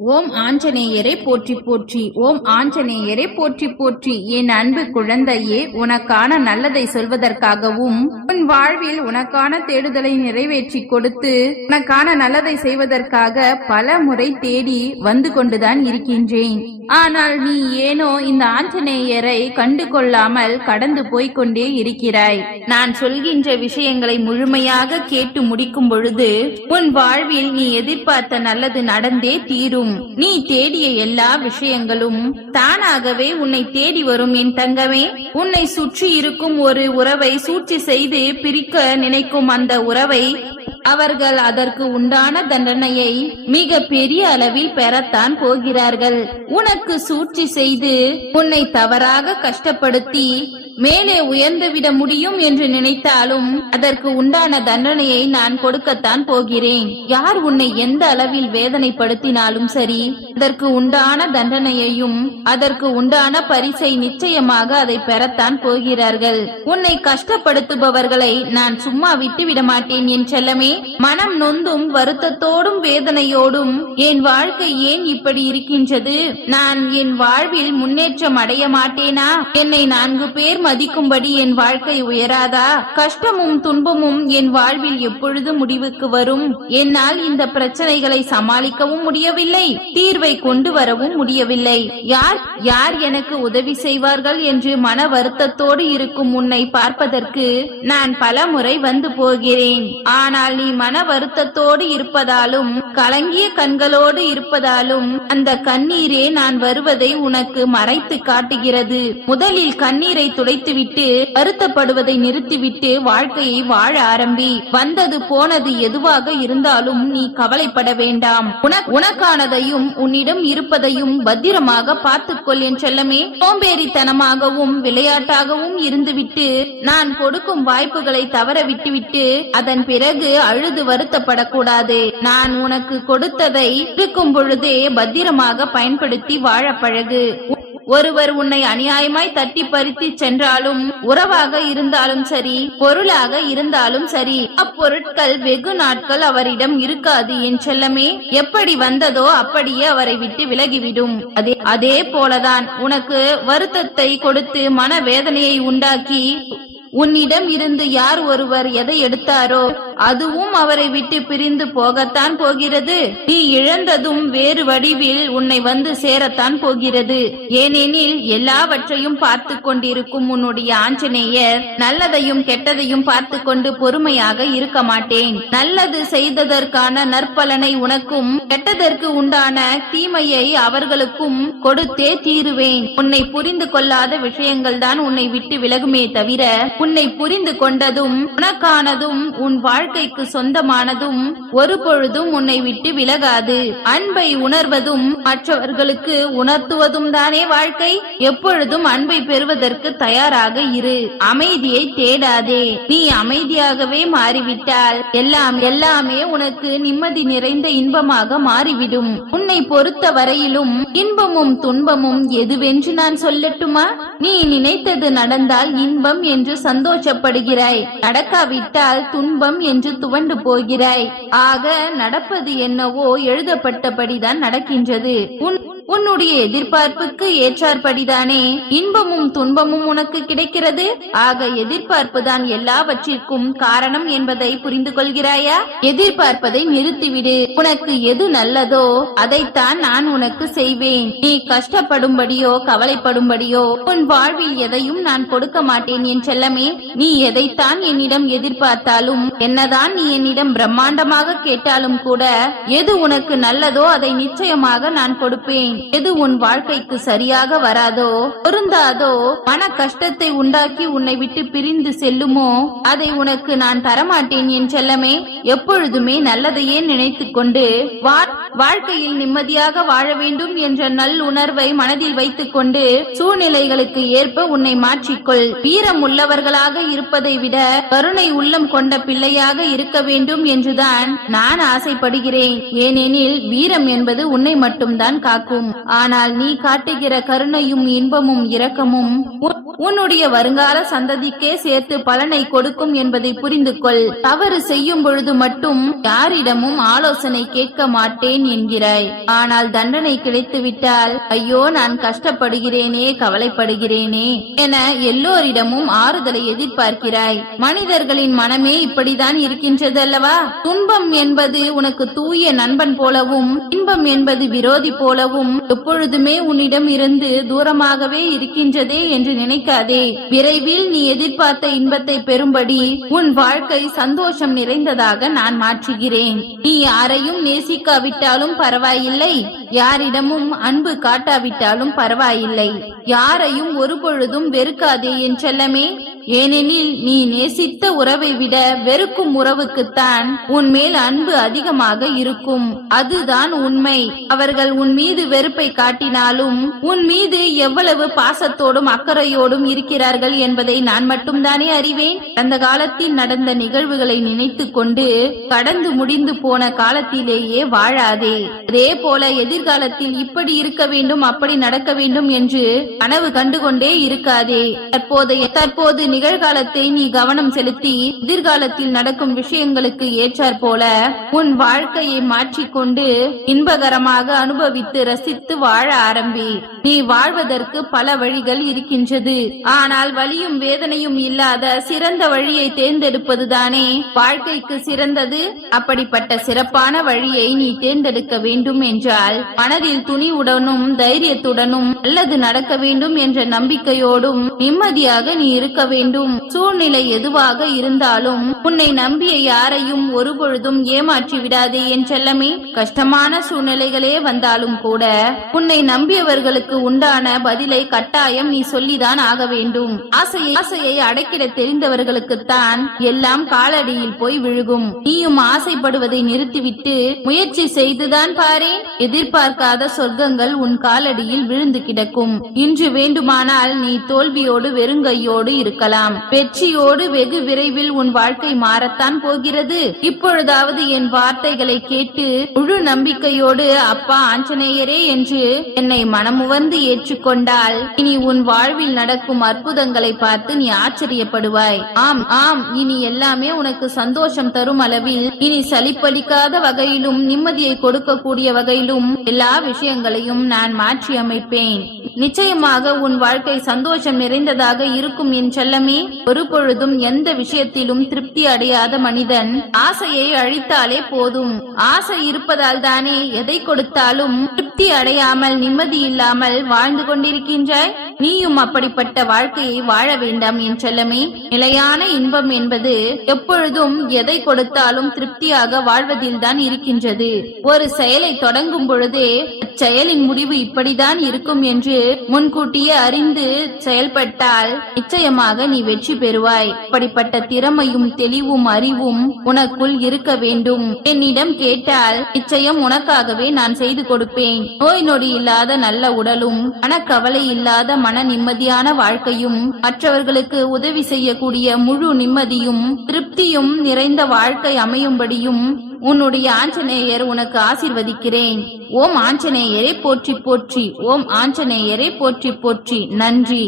ஓம் ஆஞ்சநேயரை போற்றி போற்றி. ஓம் ஆஞ்சநேயரை போற்றி போற்றி. என் அன்பு குழந்தையே உனக்கான நல்லதை சொல்வதற்காகவும் உன் வாழ்வில் உனக்கான தேடுதலை நிறைவேற்றி கொடுத்து உனக்கான நல்லதை செய்வதற்காக பல முறை தேடி வந்து கொண்டுதான் இருக்கின்றேன். ஆனால் நீ ஏனோ இந்த ஆஞ்சநேயரை கண்டு கொள்ளாமல் கடந்து போய்க் கொண்டே இருக்கிறாய். நான் சொல்கின்ற விஷயங்களை முழுமையாக கேட்டு முடிக்கும் பொழுது உன் வாழ்வில் நீ எதிர்பார்த்த நல்லது நடந்தே தீரும். நீ தேடிய எல்லா விஷயங்களும் தானாகவே உன்னை தேடி வரும் என் தங்கமே. உன்னை சுற்றி இருக்கும் ஒரு உறவை சூழ்ச்சி செய்து பிரிக்க நினைக்கும் அந்த உறவை அவர்கள் அதற்கு உண்டான தண்டனையை மிக பெரிய அளவில் பெறத்தான் போகிறார்கள். உனக்கு சூழ்ச்சி செய்து உன்னை தவறாக கஷ்டப்படுத்தி மேலே உயர்ந்து விட முடியும் என்று நினைத்தாலும் அதற்கு உண்டான தண்டனையை நான் கொடுக்கத்தான் போகிறேன். யார் உன்னை எந்த அளவில் வேதனைப்படுத்தினாலும் சரி அதற்கு உண்டான தண்டனையையும் அதற்கு உண்டான பரிசை நிச்சயமாக அதை பெறத்தான் போகிறார்கள். உன்னை கஷ்டப்படுத்துபவர்களை நான் சும்மா விட்டு விட மாட்டேன் என் செல்லமே. மனம் நொந்தும் வருத்தத்தோடும் வேதனையோடும் என் வாழ்க்கை ஏன் இப்படி இருக்கின்றது? நான் என் வாழ்வில் முன்னேற்றம் அடைய மாட்டேனா? என்னை நான்கு பேர் மதிக்கும்படி என் வாழ்க்கை உயராதா? கஷ்டமும் துன்பமும் என் வாழ்வில் எப்பொழுது முடிவுக்கு வரும்? என்னால் இந்த பிரச்சனைகளை சமாளிக்கவும் முடியவில்லை. தீர்வை கொண்டு வரவும் முடியவில்லை. யார் யார் எனக்கு உதவி செய்வார்கள் என்று மன வருத்தத்தோடு இருக்கும் உன்னை பார்ப்பதற்கு நான் பல முறை வந்து போகிறேன். ஆனால் நீ மன வருத்தத்தோடு இருப்பதாலும் கலங்கிய கண்களோடு இருப்பதாலும் அந்த கண்ணீரே நான் வருவதை உனக்கு மறைத்து காட்டுகிறது. முதலில் கண்ணீரை துடைத்துவிட்டு வருத்தப்படுவதை நிறுத்திவிட்டு வாழ்க்கையை வாழ ஆரம்பி வந்தது போனது எதுவாக இருந்தாலும் நீ கவலைப்பட வேண்டாம். உனக்கானதையும் உன்னிடம் இருப்பதையும் பத்திரமாக பார்த்துக்கொள் என் செல்லமே. சோம்பேறித்தனமாகவும் விளையாட்டாகவும் இருந்துவிட்டு நான் கொடுக்கும் வாய்ப்புகளை தவற விட்டுவிட்டு அதன் பிறகு அழுது வருத்தப்படக்கூடாது. நான் உனக்கு கொடுத்ததை இருக்கும் பொழுதே பத்திரமாக பயன்படுத்தி வாழ பழகு. ஒருவர் உன்னை அநியாயமாய் தட்டி பறித்து சென்றாலும் உறவாக இருந்தாலும் சரி பொருளாக இருந்தாலும் சரி அப்பொருட்கள் வெகு நாட்கள் அவரிடம் இருக்காது என் செல்லமே. எப்படி வந்ததோ அப்படியே அவரை விட்டு விலகிவிடும். அதே அதே போலதான் உனக்கு வருத்தத்தை கொடுத்து மனவேதனையை உண்டாக்கி உன்னிடம் இருந்து யார் ஒருவர் எதை எடுத்தாரோ அதுவும் அவரை விட்டு பிரிந்து போகத்தான் போகிறது. நீ இழந்ததும் வேறு வடிவில் உன்னை வந்து சேரத்தான் போகிறது. ஏனெனில் எல்லாவற்றையும் பார்த்து கொண்டிருக்கும் உன்னுடைய ஆஞ்சநேயர் நல்லதையும் கெட்டதையும் பார்த்து கொண்டு பொறுமையாக இருக்க மாட்டேன். நல்லது செய்ததற்கான நற்பலனை உனக்கும் கெட்டதற்கு உண்டான தீமையை அவர்களுக்கும் கொடுத்தே தீருவேன். உன்னை புரிந்து கொள்ளாத விஷயங்கள் தான் உன்னை விட்டு விலகுமே தவிர உன்னை புரிந்து கொண்டதும் உனக்கானதும் உன் வாழ்க்கைக்கு சொந்தமானதும் ஒரு பொழுதும் உன்னை விட்டு விலகாது. அன்பை உணர்வதும் மற்றவர்களுக்கு உணர்த்துவதும் தானே வாழ்க்கை? எப்பொழுதும் அன்பை பெறுவதற்கு தயாராக இரு. அமைதியை தேடாதே. நீ அமைதியாகவே மாறிவிட்டால் எல்லாம் எல்லாமே உனக்கு நிம்மதி நிறைந்த இன்பமாக மாறிவிடும். உன்னை பொறுத்த வரையிலும் இன்பமும் துன்பமும் எதுவென்று நான் சொல்லட்டுமா? நீ நினைத்தது நடந்தால் இன்பம் என்று சந்தோஷப்படுகிறாய். நடக்காவிட்டால் துன்பம் என்று துவண்டு போகிறாய். ஆக நடப்பது என்னவோ எழுதப்பட்டபடிதான் நடக்கின்றது. உன் உன்னுடைய எதிர்பார்ப்புக்கு ஏற்றாற்படிதானே? இன்பமும் துன்பமும் உனக்கு கிடைக்கிறது. ஆக எதிர்பார்ப்புதான் எல்லாவற்றிற்கும் காரணம் என்பதை புரிந்து கொள்கிறாயா எதிர்பார்ப்பதை நிறுத்திவிடு. உனக்கு எது நல்லதோ அதைத்தான் நான் உனக்கு செய்வேன். நீ கஷ்டப்படும்படியோ கவலைப்படும்படியோ உன் வாழ்வில் எதையும் நான் கொடுக்க மாட்டேன் என் செல்லமே. நீ எதைத்தான் என்னிடம் எதிர்பார்த்தாலும் என்னதான் நீ என்னிடம் பிரம்மாண்டமாக கேட்டாலும் கூட எது உனக்கு நல்லதோ அதை நிச்சயமாக நான் கொடுப்பேன். எது உன் வாழ்க்கைக்கு சரியாக வராதோ பொருந்தாதோ மன கஷ்டத்தை உண்டாக்கி உன்னை விட்டு பிரிந்து செல்லுமோ அதை உனக்கு நான் தரமாட்டேன் என் செல்லமே எப்பொழுதுமே நல்லதையே நினைத்து கொண்டு வாழ்க்கையில் நிம்மதியாக வாழ வேண்டும் என்ற நல் உணர்வை மனதில் வைத்துக் கொண்டு சூழ்நிலைகளுக்கு ஏற்ப உன்னை மாற்றிக்கொள். வீரம் உள்ளவர்களாக இருப்பதை விட கருணை உள்ளம் கொண்ட பிள்ளையாக இருக்க வேண்டும் என்றுதான் நான் ஆசைப்படுகிறேன். ஏனெனில் வீரம் என்பது உன்னை மட்டும்தான் காக்கும். ஆனால் நீ காட்டுகிற கருணையும் இன்பமும் இரக்கமும் உன்னுடைய வருங்கால சந்ததிக்கே சேர்த்து பலனை கொடுக்கும் என்பதை புரிந்து கொள் தவறு செய்யும் பொழுது மட்டும் யாரிடமும் ஆலோசனை கேட்க மாட்டேன் மாட்டேன் என்கிறாய். ஆனால் தண்டனை கிடைத்துவிட்டால் ஐயோ நான் கஷ்டப்படுகிறேனே கவலைப்படுகிறேனே என எல்லோரிடமும் ஆறுதலை எதிர்பார்க்கிறாய். மனிதர்களின் மனமே இப்படிதான் இருக்கின்றது அல்லவா துன்பம் என்பது உனக்கு தூய நண்பன் போலவும் இன்பம் என்பது விரோதி போலவும் எப்பொழுதுமே உன்னிடம் இருந்து தூரமாகவே இருக்கின்றதே என்று நினைக்காதே. விரைவில் நீ எதிர்பார்த்த இன்பத்தை பெறும்படி உன் வாழ்க்கை சந்தோஷம் நிறைந்ததாக நான் மாற்றுகிறேன். நீ யாரையும் நேசிக்காவிட்டால் காட்டாவிட்டாலும் பரவாயில்லை. யாரிடமும் அன்பு காட்டாவிட்டாலும் பரவாயில்லை. யாரையும் ஒரு பொழுதும் வெறுக்காதே என் செல்லமே. ஏனெனில் நீ நேசித்த உறவை விட வெறுக்கும் உறவுக்குத்தான் உன் மேல் அன்பு அதிகமாக இருக்கும். அதுதான் உண்மை. அவர்கள் உன் மீது வெறுப்பை காட்டினாலும் உன் மீது எவ்வளவு பாசத்தோடும் அக்கறையோடும் இருக்கிறார்கள் என்பதை நான் மட்டும்தானே அறிவேன். அந்த காலத்தில் நடந்த நிகழ்வுகளை நினைத்து கொண்டு கடந்து முடிந்து போன காலத்திலேயே வாழாதே. அதே போல எதிர்காலத்தில் இப்படி இருக்க வேண்டும் அப்படி நடக்க வேண்டும் என்று கனவு கண்டுகொண்டே இருக்காதே. தற்போதைய தற்போது நிகழ்காலத்தை நீ கவனம் செலுத்தி எதிர்காலத்தில் நடக்கும் விஷயங்களுக்கு ஏற்றாற் போல உன் வாழ்க்கையை மாற்றிக்கொண்டு இன்பகரமாக அனுபவித்து ரசித்து வாழ ஆரம்பி. நீ வாழ்வதற்கு பல வழிகள் இருக்கின்றது. ஆனால் வலியும் வேதனையும் இல்லாத சிறந்த வழியை தேர்ந்தெடுப்பதுதானே? வாழ்க்கைக்கு சிறந்தது? அப்படிப்பட்ட சிறப்பான வழியை நீ தேர்ந்தெடுக்க வேண்டும் என்றால் மனதில் துணிவுடனும் தைரியத்துடனும் நல்லது நடக்க வேண்டும் என்ற நம்பிக்கையோடும் நிம்மதியாக நீ இருக்க வேண்டும். சூழ்நிலை எதுவாக இருந்தாலும் உன்னை நம்பிய யாரையும் ஒருபொழுதும் ஏமாற்றி விடாதே என் செல்லமே. கஷ்டமான சூழ்நிலைகளே வந்தாலும் கூட உன்னை நம்பியவர்களுக்கு உண்டான பதிலை கட்டாயம் நீ சொல்லிதான் ஆக வேண்டும். ஆசையை ஆசையை அடக்கிட தெரிந்தவர்களுக்குத்தான் எல்லாம் காலடியில் போய் விழுகும். நீயும் ஆசைப்படுவதை நிறுத்திவிட்டு முயற்சி செய்துதான் பாரே. எதிர்பார்க்காத சொர்க்கங்கள் உன் காலடியில் விழுந்து கிடக்கும். இன்று வேண்டுமானால் நீ தோல்வியோடு வெறுங்கையோடு இருக்கலாம். இருக்கலாம் வெற்றியோடு வெகு விரைவில் உன் வாழ்க்கை மாறத்தான் போகிறது. இப்பொழுதாவது என் வார்த்தைகளை கேட்டு முழு நம்பிக்கையோடு அப்பா ஆஞ்சநேயரே என்று என்னை மனமுவந்து ஏற்றுக்கொண்டால் இனி உன் வாழ்வில் நடக்கும் அற்புதங்களை பார்த்து நீ ஆச்சரியப்படுவாய். ஆம் ஆம் இனி எல்லாமே உனக்கு சந்தோஷம் தரும் அளவில் இனி சலிப்பளிக்காத வகையிலும் நிம்மதியை கொடுக்கக்கூடிய வகையிலும் எல்லா விஷயங்களையும் நான் மாற்றி அமைப்பேன் நிச்சயமாக உன் வாழ்க்கை சந்தோஷம் நிறைந்ததாக இருக்கும் என் செல்லம். ஒரு பொழுதும் எந்த விஷயத்திலும் திருப்தி அடையாத மனிதன் ஆசையை அழித்தாலே போதும். ஆசை இருப்பதால் தானே எதை கொடுத்தாலும் திருப்தி அடையாமல் நிம்மதி இல்லாமல் வாழ்ந்து கொண்டிருக்கின்றாய்? நீயும் அப்படிப்பட்ட வாழ்க்கையை வாழ வேண்டாம் என் செல்லமே. நிலையான இன்பம் என்பது எப்பொழுதும் எதை கொடுத்தாலும் திருப்தியாக வாழ்வதில்தான் இருக்கின்றது. ஒரு செயலை தொடங்கும் பொழுதே அச்செயலின் முடிவு இப்படிதான் இருக்கும் என்று முன்கூட்டியே அறிந்து செயல்பட்டால் நிச்சயமாக நீ வெற்றி பெறுவாய். இப்படிப்பட்ட திறமையும் தெளிவும் அறிவும் உனக்குள் இருக்க வேண்டும். என்னிடம் கேட்டால் நிச்சயம் உனக்காகவே நான் செய்து கொடுப்பேன். நோய் நொடி இல்லாத நல்ல உடலும் மனக்கவலை இல்லாத மன நிம்மதியான வாழ்க்கையும் மற்றவர்களுக்கு உதவி செய்யக்கூடிய முழு நிம்மதியும் திருப்தியும் நிறைந்த வாழ்க்கை அமையும்படியும் உன்னுடைய ஆஞ்சநேயர் உனக்கு ஆசிர்வதிக்கிறேன். ஓம் ஆஞ்சநேயரை போற்றி போற்றி ஓம் ஆஞ்சநேயரை போற்றி போற்றி. நன்றி.